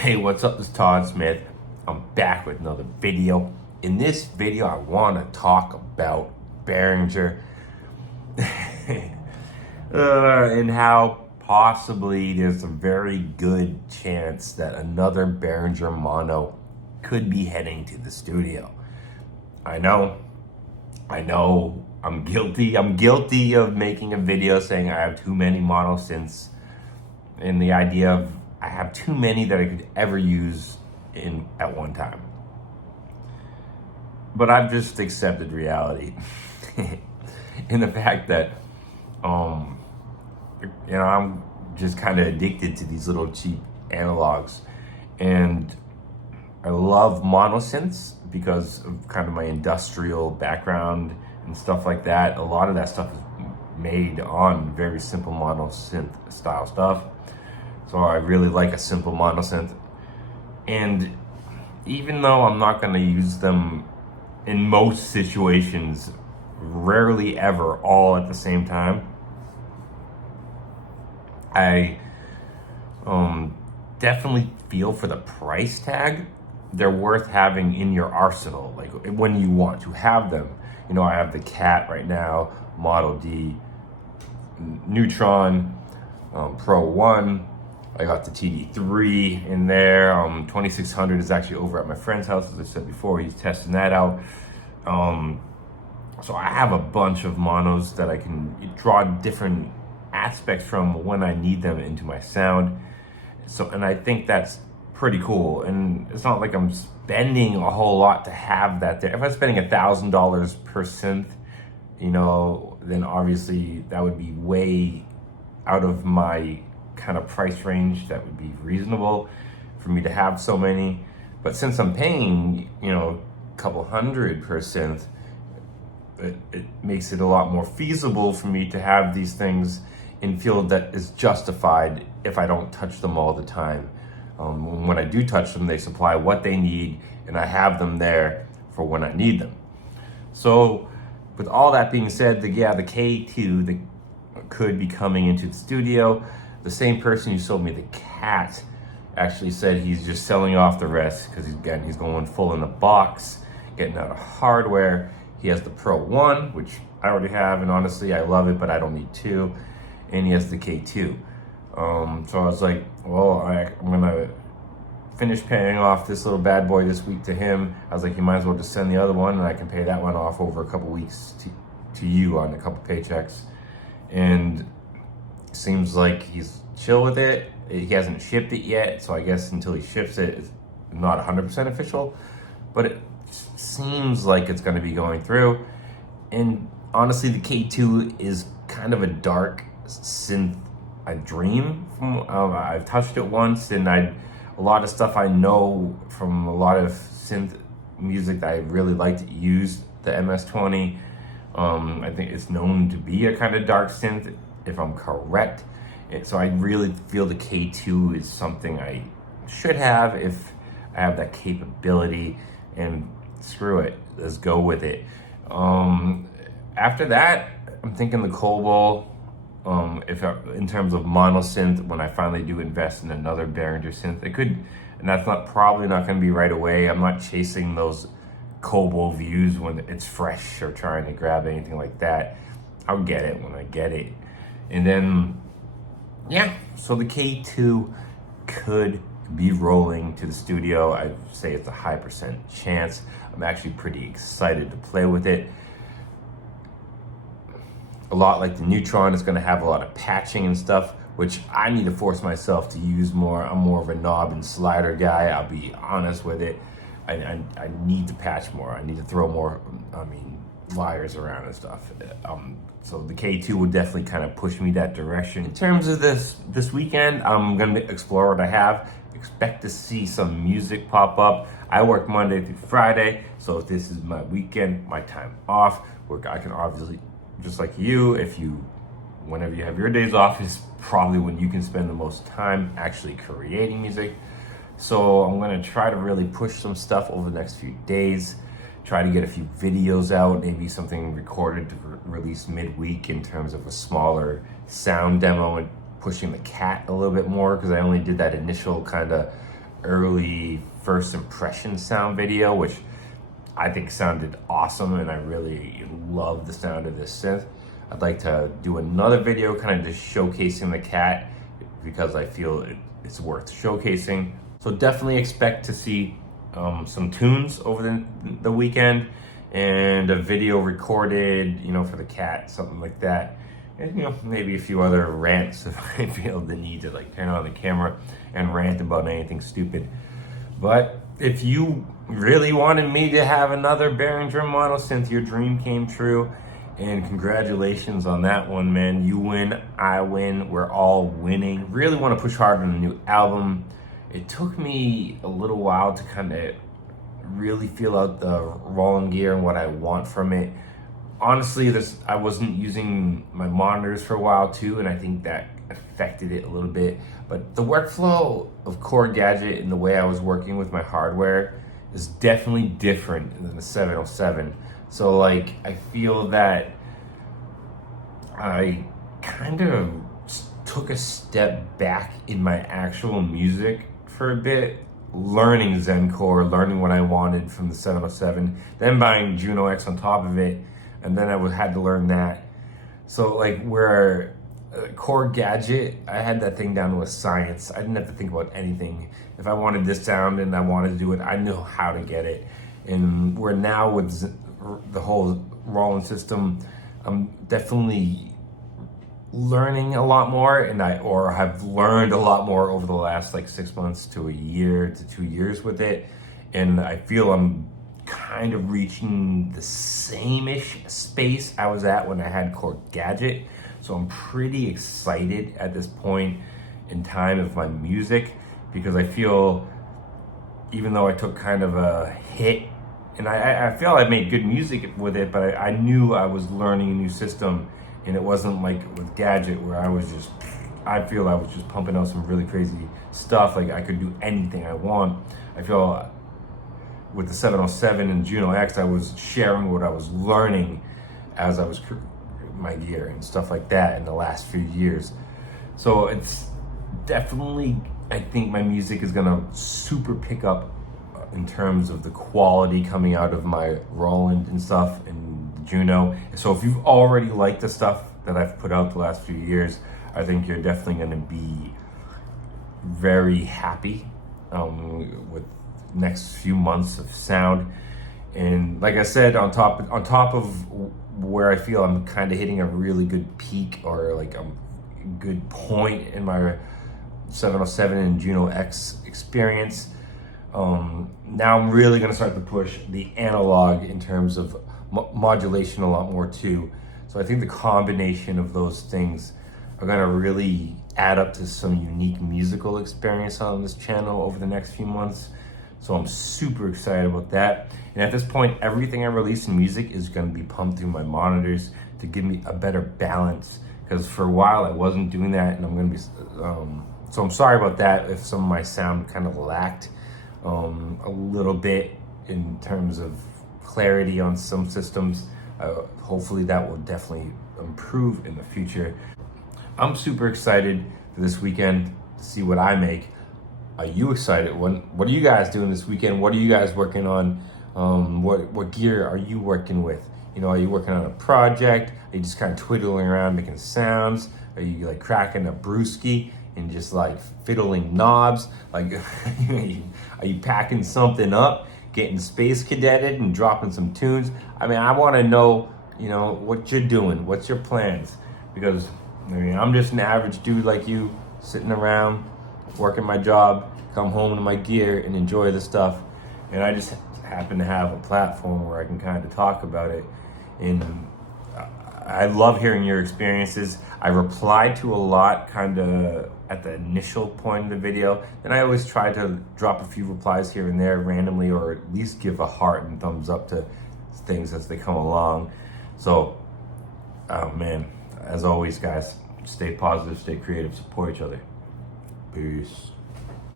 Hey, what's up? This is Todd Smith. I'm back with another video. In this video, I want to talk about Behringer and how possibly there's a very good chance that another Behringer mono could be heading to the studio. I know, I'm guilty. I'm guilty of making a video saying I have too many mono synths, and the idea of I have too many that I could ever use at one time. But I've just accepted reality in the fact that I'm just kind of addicted to these little cheap analogs, and I love mono synths because of kind of my industrial background and stuff like that. A lot of that stuff is made on very simple mono synth style stuff. So I really like a simple mono synth. And even though I'm not going to use them in most situations, rarely ever all at the same time, I definitely feel for the price tag, they're worth having in your arsenal, like when you want to have them. You know, I have the Cat right now, Model D, Neutron, Pro 1. I got the TD3 in there. 2600 is actually over at my friend's house, as I said before. He's testing that out. So I have a bunch of monos that I can draw different aspects from when I need them into my sound. And I think that's pretty cool. And it's not like I'm spending a whole lot to have that there. If I'm spending $1,000 per synth, then obviously that would be way out of my kind of price range that would be reasonable for me to have so many. But since I'm paying, a couple hundred per synth, it makes it a lot more feasible for me to have these things in field that is justified if I don't touch them all the time. When I do touch them, they supply what they need, and I have them there for when I need them. So with all that being said, the K2 that could be coming into the studio. The same person who sold me the Cat actually said he's just selling off the rest because he's going full in the box, getting out of hardware. He has the Pro 1, which I already have, and honestly, I love it, but I don't need two. And he has the K2. So I was like, well, I'm gonna finish paying off this little bad boy this week to him. I was like, you might as well just send the other one, and I can pay that one off over a couple weeks to you on a couple paychecks. And seems like he's chill with it. He hasn't shipped it yet, so I guess until he ships it, it's not 100% official, but it seems like it's going to be going through. And honestly, the K2 is kind of a dark synth I dream from. I've touched it once, and a lot of stuff I know from a lot of synth music that I really like to use, the MS-20. I think it's known to be a kind of dark synth, if I'm correct. So I really feel the K2 is something I should have if I have that capability, and screw it, let's go with it. After that, I'm thinking the Cobalt, in terms of mono synth, when I finally do invest in another Behringer synth, it could, and that's probably not going to be right away. I'm not chasing those Cobalt views when it's fresh or trying to grab anything like that. I'll get it when I get it. And then, so the K2 could be rolling to the studio. I'd say it's a high % chance. I'm actually pretty excited to play with it. A lot like the Neutron, it's gonna have a lot of patching and stuff, which I need to force myself to use more. I'm more of a knob and slider guy, I'll be honest with it. I need to patch more. I need to throw more, wires around and stuff. So the K2 would definitely kind of push me that direction. In terms of this weekend, I'm gonna explore what I have. Expect to see some music pop up. I work Monday through Friday, so if this is my weekend, my time off, I can obviously, just like you, whenever you have your days off, is probably when you can spend the most time actually creating music. So I'm gonna try to really push some stuff over the next few days. Try to get a few videos out, maybe something recorded to release midweek in terms of a smaller sound demo, and pushing the Cat a little bit more, because I only did that initial kind of early first impression sound video, which I think sounded awesome, and I really love the sound of this synth. I'd like to do another video kind of just showcasing the cat because I feel it's worth showcasing. So definitely expect to see some tunes over the weekend and a video recorded, for the cat, something like that. And, maybe a few other rants if I feel the need to turn on the camera and rant about anything stupid. But if you really wanted me to have another Behringer mono synth, your dream came true. And congratulations on that one, man. You win, I win, we're all winning. Really want to push hard on a new album. It took me a little while to kind of really feel out the Roland gear and what I want from it. Honestly, I wasn't using my monitors for a while too, and I think that affected it a little bit. But the workflow of Core Gadget and the way I was working with my hardware is definitely different than the 707. So I feel that I kind of took a step back in my actual music for a bit, learning Zencore, learning what I wanted from the 707, then buying Juno X on top of it, and then I had to learn that. So where Core Gadget, I had that thing down to a science. I didn't have to think about anything. If I wanted this sound and I wanted to do it, I knew how to get it. And where now with the whole Roland system, I'm definitely learning a lot more, and have learned a lot more over the last 6 months to a year to 2 years with it. And I feel I'm kind of reaching the same-ish space I was at when I had Core Gadget. So I'm pretty excited at this point in time of my music, because I feel, even though I took kind of a hit, and I feel I made good music with it, but I knew I was learning a new system, and it wasn't like with Gadget where I feel I was just pumping out some really crazy stuff. I could do anything I want. I feel with the 707 and Juno X, I was sharing what I was learning as I was my gear and stuff like that in the last few years. So it's definitely, I think my music is gonna super pick up in terms of the quality coming out of my Roland and stuff and Juno. So if you've already liked the stuff that I've put out the last few years, I think you're definitely gonna be very happy with next few months of sound. And like I said, on top of where I feel I'm kind of hitting a really good peak, or a good point in my 707 and Juno X experience, now I'm really going to start to push the analog in terms of modulation a lot more too. So I think the combination of those things are going to really add up to some unique musical experience on this channel over the next few months. So I'm super excited about that. And at this point, everything I release in music is going to be pumped through my monitors to give me a better balance. Because for a while I wasn't doing that, and I'm going to be, so I'm sorry about that if some of my sound kind of lacked a little bit in terms of clarity on some systems. Hopefully that will definitely improve in the future. I'm super excited for this weekend to see what I make. Are you excited? What are you guys doing this weekend? What are you guys working on? What gear are you working with? Are you working on a project? Are you just kind of twiddling around making sounds? Are you cracking a brewski and just fiddling knobs? Are you packing something up, getting space cadetted and dropping some tunes? I want to know, what you're doing. What's your plans? Because I'm just an average dude like you, sitting around, working my job, come home to my gear and enjoy the stuff. And I just happen to have a platform where I can kind of talk about it. And I love hearing your experiences. I replied to a lot kind of at the initial point of the video. Then I always try to drop a few replies here and there randomly, or at least give a heart and thumbs up to things as they come along. So, oh man, as always guys, stay positive, stay creative, support each other. Peace.